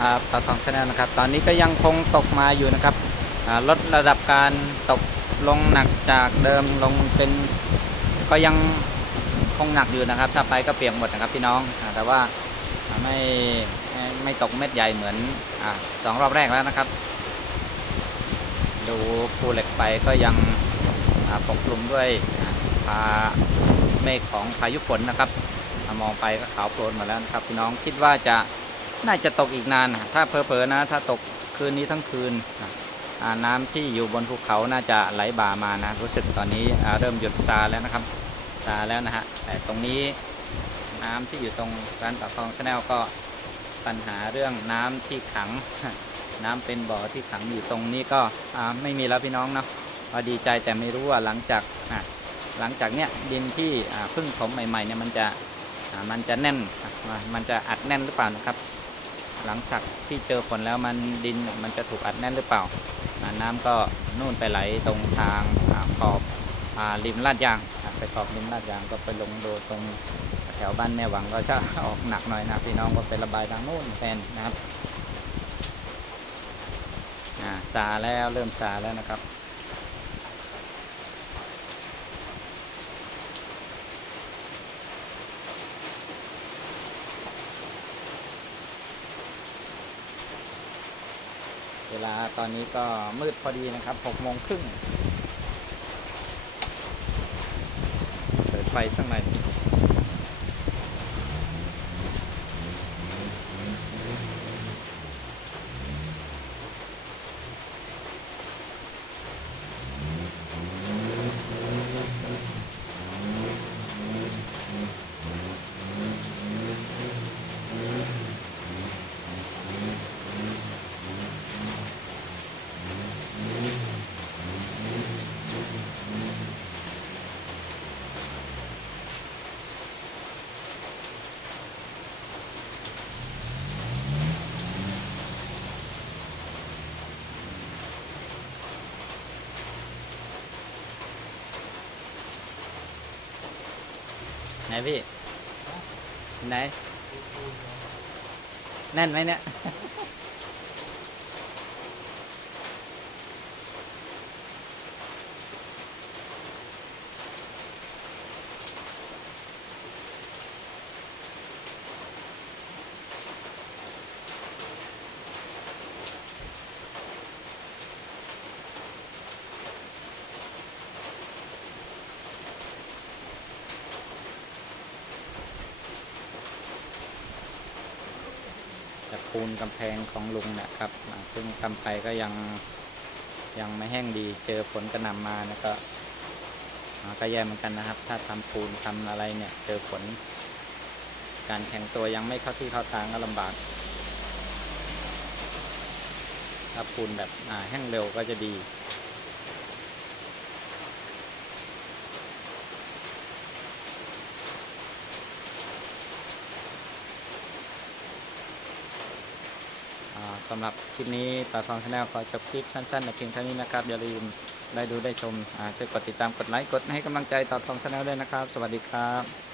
ครับตาทองชาแนลนะครับ ตอนนี้ก็ยังคงตกมาอยู่นะครับลดระดับการตกลงหนักจากเดิมลงเป็นก็ยังคงหนักอยู่นะครับ ถ้าไปก็เปียกหมดนะครับพี่น้องอแต่ว่าไม่ไม่ตกเม็ดใหญ่เหมือนอสองรอบแรกแล้วนะครับ ดูภูเหล็กไฟก็ยังปกคลุมด้วยพาเมฆของพายุฝนนะครับมองไปก็ขาวโพลนมดแล้วนะครับพี่น้องคิดว่าจะ น่าจะตกอีกนานนะถ้าเพอเพอๆนะ ถ้าตกคืนนี้ทั้งคืนอะอ่าน้ำที่อยู่บนภูเขาน่าจะไหลบ่ามานะ รู้สึกตอนนี้เริ่มหยุดซาแล้วนะครับซาแล้วนะฮะแต่ตรงนี้น้ำที่อยู่ตรงร้านปากคลองชาแนลก็ปัญหาเรื่องน้ำที่ขัง น้ำเป็นบ่อที่ขังอยู่ตรงนี้ก็ไม่มีแล้วพี่น้องเนาะก็ดีใจแต่ไม่รู้ว่าหลังจากหลังจากเนี้ยดินที่เพิ่งถมใหม่ๆเนี่ยมันจะมันจะแน่นมันจะอัดแน่นหรือเปล่านะครับ หลังจากที่เจอฝนแล้วมันดินมันจะถูกอัดแน่นหรือเปล่า น้ำก็นู่นไปไหลตรงทางขอบอริมลาดยางไปขอบริมลาดยางก็ไปลงโดตรงแถวบ้านแม่หวังก็จะออกหนักหน่อยนะพี่น้องก็ไประบายทางโน้นแทนนะครับอ่าซาแล้วเริ่มซาแล้วนะครับ เวลาตอนนี้ก็มืดพอดีนะครับ6โมงครึ่งเปิดไฟสักหน่อย พี่ ไหน แน่นไหมเนี่ย ปูนกำแพงของลุงเนี่ยครับอ่าซึ่งทำไปก็ยังยังไม่แห้งดีเจอฝนกระหน่ำมานะก็ก็แย่เหมือนกันนะครับ ถ้าทำปูนทำอะไรเนี่ย เจอฝนการแข็งตัวยังไม่เข้าที่เข้าทางก็ลำบากถ้าปูนแบบแห้งเร็วก็จะดี สำหรับคลิปนี้ตาทองชาแนลขอจบคลิปสั้นๆแต่เพียงเท่านี้นะครับ อย่าลืมได้ดูได้ชมอ่าช่วยกดติดตามกดไลค์กดให้กำลังใจตาทองชาแนลด้วยนะครับ สวัสดีครับ